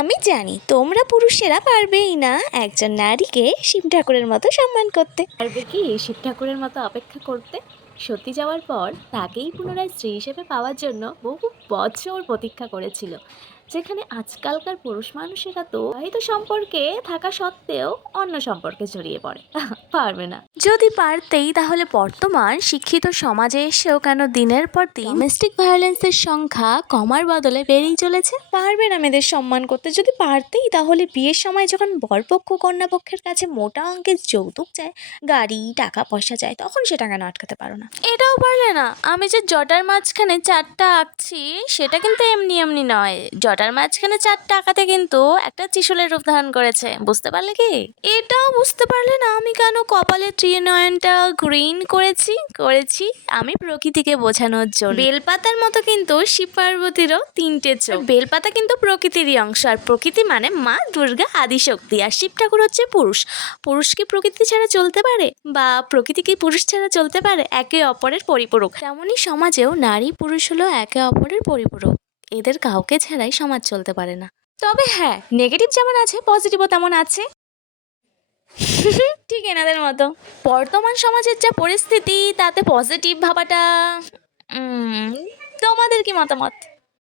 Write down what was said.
আমি জানি তোমরা পুরুষেরা পারবেই না একজন নারীকে শিব ঠাকুরের মতো সম্মান করতে। পারবে কি শিব ঠাকুরের মতো অপেক্ষা করতে? সতী যাওয়ার পর তাকেই পুনরায় স্ত্রী হিসেবে পাওয়ার জন্য বহু বছর প্রতীক্ষা করেছিল, যেখানে আজকালকার পুরুষ মানুষেরা তো বিবাহিত সম্পর্কে থাকা সত্ত্বেও অন্য সম্পর্কে জড়িয়ে পড়ে। পারবে না। যদি পারতেই তাহলে বর্তমান শিক্ষিত সমাজে এসেও কেন দিনের পর দিন ডোমেস্টিক ভায়োলেন্সের সংখ্যা কমার বদলে বেড়েই চলেছে? পারবে না মেয়েদের সম্মান করতে। যদি পারতেই তাহলে বিয়ের সময় যখন বরপক্ষ কন্যাপক্ষের কাছে মোটা অঙ্কের যৌতুক চায়, গাড়ি টাকা পয়সা চায়, তখন সেটা কেন আটকাতে পারো না? এটাও পারলে না? আমি যে জটার মাঝখানে চারটা আঁকছি সেটা কিন্তু এমনি এমনি নয়, জটার মাঝখানে চারটা আঁকাতে কিন্তু একটা ত্রিশূলের রূপ ধারণ করেছে, বুঝতে পারলে কি? এটাও বুঝতে পারলে না আমি কেন কপালে ত্রিনয়নটা গ্রিন করেছি আমি প্রকৃতিকে বোঝানোর জন্য। বেলপাতার মতো কিন্তু শিব পার্বতীরও তিনটে চোখ। বেলপাতা কিন্তু প্রকৃতিরই অংশ, আর প্রকৃতি মানে মা দুর্গা আদিশক্তি, আর শিব ঠাকুর হচ্ছে পুরুষ। পুরুষ কি প্রকৃতি ছাড়া চলতে পারে, বা প্রকৃতি কি পুরুষ ছাড়া চলতে পারে? একে অপরের পরিপূরক। তেমনই সমাজেও নারী পুরুষ হলো একে অপরের পরিপূরক। এদের কাউকে ছাড়াই সমাজ চলতে পারে না। তবে হ্যাঁ, নেগেটিভ যেমন আছে পজিটিভও তেমন আছে। ঠিক এনাদের মতো বর্তমান সমাজের যা পরিস্থিতি তাতে পজিটিভ ভাবাটা তোমাদের কি মতামত?